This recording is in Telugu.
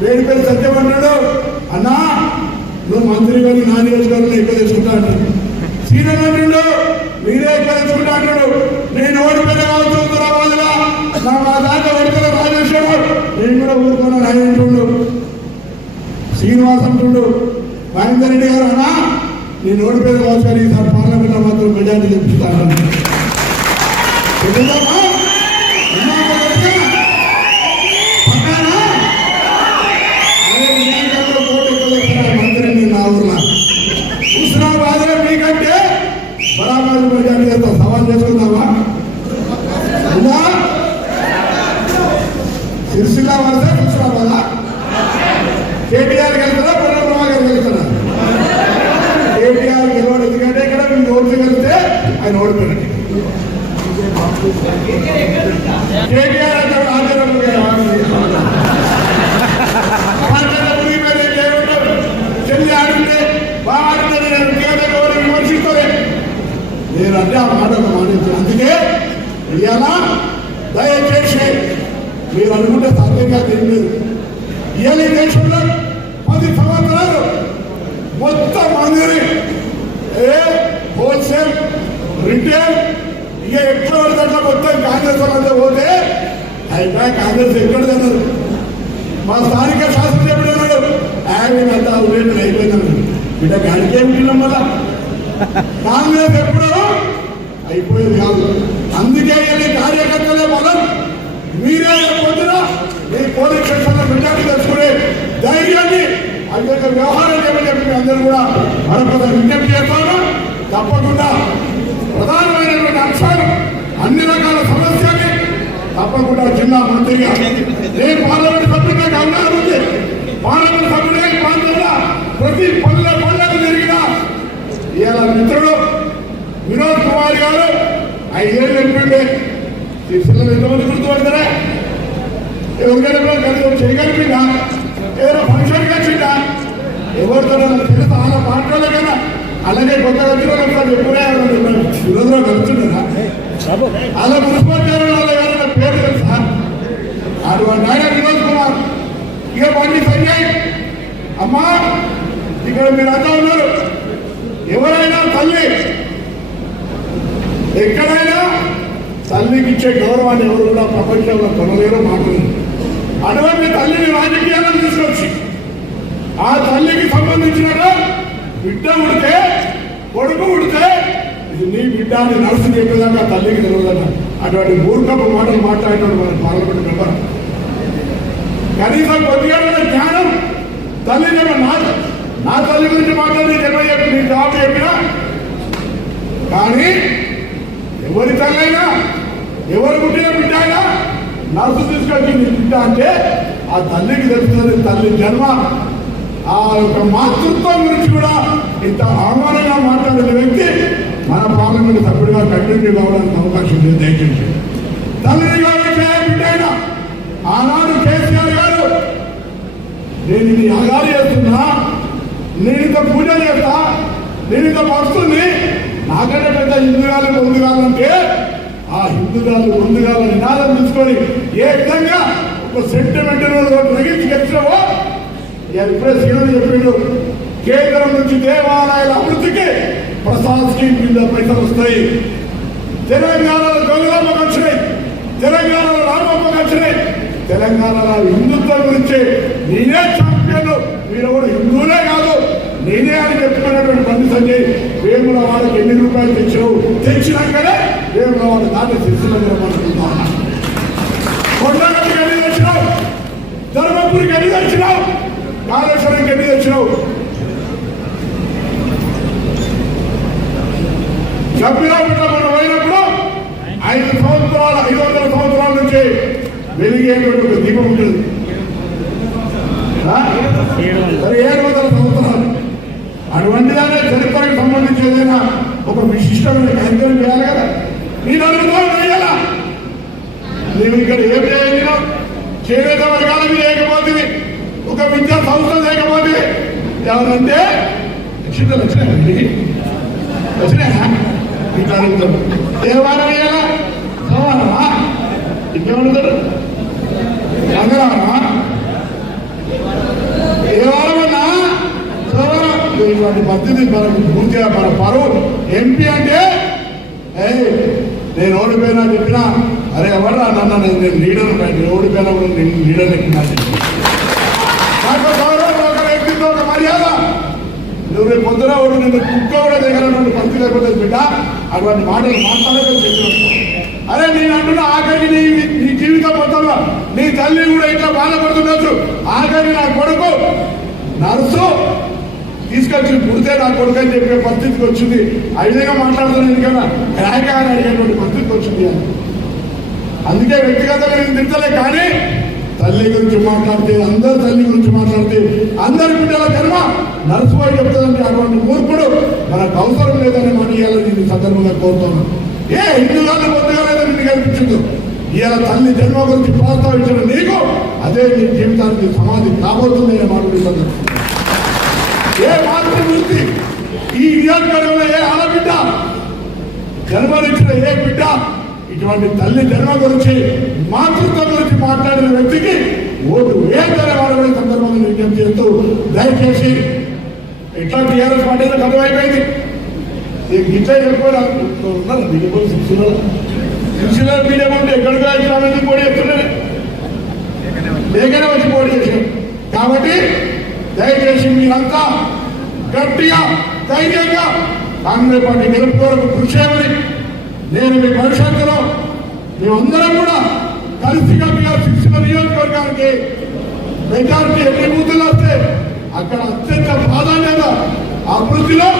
వేడిపల్లి సత్యం అన్నాడు అన్నా నువ్వు మంత్రి గారు నా నియోజకవర్గం ఎక్కువ తెచ్చుకుంటా అంటాడు. సీనియర్ అంటాడు మీరే ఎక్కువ తెచ్చుకుంటా అంటాడు. నేను ఓడిపోయిన కావచ్చు హుజరాబాద్గా మా దాంట్లో ఓడిపోయిన రాజేశ్వరు నేను కూడా ఊరుకున్నాను ఆయన అంటుండు. శ్రీనివాస్ అంటుండు. మహేందర్ రెడ్డి గారు అన్నా నేను ఓడిపోయిన కావచ్చు కానీ ఈసారి పార్లమెంట్లో మాత్రం మెజార్టీ బరాబర్ మెజార్టీ సవాల్ చేసుకుందామా? ఇవాళ దయచేసి మీరు అనుకుంటే సాధ్యంగా తెలియదు ఇవాళ ఈ దేశంలో పది సంవత్సరాలు. మొత్తం అందరి ఏ హోల్సేల్ రిటైల్ ఇక ఎక్కడ దాంట్లో మొత్తం కాంగ్రెస్ వాళ్ళంతా పోతే అయిపోయి కాంగ్రెస్ ఎక్కడ తిన్నారు మా స్థానిక శాసనసభ్యుడు ఎప్పుడన్నాడు ఆయన అంతా రేట్లు అయిపోయిందన్నాడు బిడ్డ గాడికేమి తిన్నాం వల్ల కాంగ్రెస్ ఎప్పుడో అయిపోయింది కాదు. అందుకే ఈ కార్యకర్తలే బలం. మీరే పొద్దున మీ పోలీస్ స్టేషన్లో మెజార్టీ తెచ్చుకునే ధైర్యాన్ని అది వ్యవహారం చెప్పని చెప్పి మీ అందరూ కూడా మరొక విజ్ఞప్తి చేస్తాను. తప్పకుండా ప్రధానమైనటువంటి అంశాలు అన్ని రకాల సమస్యల్ని తప్పకుండా జిల్లా మంత్రిగా ఏ పార్లమెంట్ సభ్యుడిగా గమనాలు ఉంది పార్లమెంట్ సభ్యుడిగా ప్రాంతంలో ప్రతి పల్లె పల్లెకు జరిగిన ఇవాళ మిత్రుడు వినోద్ కుమార్ గారు ఐదేళ్ళు వెళ్ళిపోయింది పిల్లలు ఎంతమంది గుర్తుపడతారా? ఎవరికైనా కలిసి చేయగలిపిందా ఏదైనా ఫంక్షన్కి వచ్చిందా? ఎవరితో నాకు తెలుసు అలా కదా. అలాగే కొత్త వచ్చిన వాళ్ళు ఎప్పుడే విరోధంలో కలుస్తున్నారా? అలా మున్సిపల్ వాళ్ళు ఎవరైనా పేరు తెలుసా? అటువంటి ఆయన వినోద్ కుమార్. ఇక బండి సంజయ్. అమ్మా ఇక్కడ మీరు అంతా ఉన్నారు ఎవరైనా తల్లి ఎక్కడైనా తల్లికి ఇచ్చే గౌరవాన్ని ఎవరు కూడా ప్రపంచంలో కొనలేరు మాట్లాడలేరు అటువంటి తల్లిని రాజకీయాలను తీసుకొచ్చి ఆ తల్లికి సంబంధించిన బిడ్డ ఉడితే కొడుకు ఉడితే ఇది నీ బిడ్డ అని నర్సు చెప్పేదాకా తల్లికి తెలియదన్న అటువంటి మూర్ఖపు మాటలు మాట్లాడినాడు మన పార్లమెంట్ మెంబర్. కనీసం కొద్దిగా జ్ఞానం తల్లి నా నా తల్లి గురించి మాట్లాడి చెప్ప చెప్పి నీ జవాబు చెప్పినా కానీ ఎవరి తల్లైనా ఎవరు పుట్టిన బిడ్డ అయినా నర్సు తీసుకొచ్చి నీ బిడ్డ అంటే ఆ తల్లికి తెలుస్తుంది తల్లి జన్మ. ఆ యొక్క మాతృత్వం గురించి కూడా ఇంత అవమానంగా మాట్లాడిన వ్యక్తి మన పార్లమెంట్ సభ్యుడిగా కంటిన్యూ కావడానికి అవకాశం లేదు దయచేసి. తల్లిని కాబట్టి బిడ్డ అయినా. ఆనాడు కేసీఆర్ గారు నేను ఇది యాగాలు చేస్తున్నా నేను ఇంత పూజ చేస్తా నేను ఇంత వస్తుంది నాకంటే పెద్ద హిందుగాలు ముందుగాలంటే ఆ హిందుగాలు ముందుగాల నినాదం తీసుకొని ఏ విధంగా ఒక సెంటిమెంట్ గ్రహించి గెలిచినావో ఇక ఇప్పుడే చెప్పిండు కేంద్రం నుంచి దేవాలయాల అభివృద్ధికి ప్రసాద్ స్కీమ్ కింద పైసలు వస్తాయి. తెలంగాణలో గంగులమ్మకు వచ్చినాయి తెలంగాణలో రామమ్మకు వచ్చినాయి తెలంగాణలో హిందుత్వం గురించి నేనే ఛాంపియన్ మీరు కూడా హిందువులే నేనే అని చెప్పుకున్నటువంటి బండి సంజయ్ వేముల వాళ్ళకి ఎన్ని రూపాయలు తెచ్చినావు? తెచ్చినాకనే వేముల వాళ్ళ దాన్ని శిక్షణ పడుతున్నా కొండగట్టుకు ఎన్ని తెచ్చినావు? ధర్మపురికి ఎన్ని తెచ్చినావు? కాళేశ్వరంకి ఎన్ని తెచ్చినావు? చెప్పినప్పుడు మనం పోయినప్పుడు ఐదు సంవత్సరాల ఐదు వందల సంవత్సరాల నుంచి వెలిగేటువంటి దీపం ఉంటుంది ఏడు వందల సంవత్సరాలు. ఏదైనా ఒక విశిష్టమైన కార్యక్రమం చేయాలి కదా? నేను అనుభవం చేయాలా? నేను ఇక్కడ ఏం చేయలేను చేనేత వర్గాల లేకపోతే ఒక విద్యా సంస్థ లేకపోతే ఎవరంటే లక్షిత లక్షణండి వచ్చినాయా ఇంకా అడుగుతారు ఏ వారం వేయాలా సోమవారమా? ఇంకేమడుగుతారు మంగళవారమా? అనేటువంటి పరిస్థితి మనకు పూర్తిగా మన పరువు. ఎంపీ అంటే నేను ఓడిపోయినా చెప్పినా అరే ఎవరా నన్న నేను నేను లీడర్ నేను ఓడిపోయినా కూడా నేను లీడర్ ఎక్కినా ఒక మర్యాద. నువ్వు రేపు పొద్దున కూడా నిన్ను కుక్క కూడా దగ్గరటువంటి పరిస్థితి లేకపోతే బిడ్డ. అటువంటి మాటలు మాట్లాడక చెప్పిన అరే నేను అంటున్న ఆఖరికి నీ నీ జీవితం మొత్తంలో నీ తల్లి కూడా ఇట్లా బాధపడుతుండొచ్చు ఆఖరి నా కొడుకు నర్సు తీసుకొచ్చి పుడితే నా కొడుకు అని చెప్పే పరిస్థితికి వచ్చింది. ఆ విధంగా మాట్లాడుతున్నాను ఎందుకన్నా? క్రాక్ అని అడిగేటువంటి పరిస్థితికి వచ్చింది అని. అందుకే వ్యక్తిగతంగా నేను తింటలే కానీ తల్లి గురించి మాట్లాడితే అందరు తల్లి గురించి మాట్లాడితే అందరి బిడ్డల కర్మ నర్సుపోయి చెప్తుందంటే అటువంటి మూర్ఖుడు మనకు అవసరం లేదని మన ఇవ్వాలని నేను సందర్భంగా కోరుతున్నాను. ఏ హిందువులను కొద్దిగా లేదని నీకు అనిపించదు ఇవాళ తల్లి జన్మ గురించి ప్రోత్సహించిన నీకు అదే నీ జీవితానికి సమాధి కాబోతుంది అనే మాట ఏ మార్పు గురించి ఈ నియోజకవర్గంలో ఏ ఆడబిడ్డ జన్మనిచ్చిన ఏ బిడ్డ ఇటువంటి తల్లి జన్మ గురించి మాతృత్వం గురించి మాట్లాడిన వ్యక్తికి ఓటు వేద్దనే వారు కూడా సందర్భంగా విజ్ఞప్తి చేస్తూ దయచేసి ఇట్లా టీఆర్ఎస్ పార్టీలో కథం అయిపోయింది. ఈ చెప్పుకోవాలి చెప్పారు ఉన్నారు? మీడియం శిక్షణ శిక్షణ మీడియా ఉంటే ఎక్కడికో ఇస్లామీ పోటీ చేస్తున్నారు లేకనే వచ్చి పోటీ చేశారు కాబట్టి దయచేసి మీరంతా గట్టిగా ధైర్యంగా కాంగ్రెస్ పార్టీ గెలుపు కొరకు కృషి చేయమని నేను మీ భవిష్యత్తులో మేమందరం కూడా కలిసికట్టుగా శిక్షణ నియోజకవర్గానికి మెజార్టీ ఎన్ని బూతులు వస్తే అక్కడ అత్యంత ప్రాధాన్యత అభివృద్ధిలో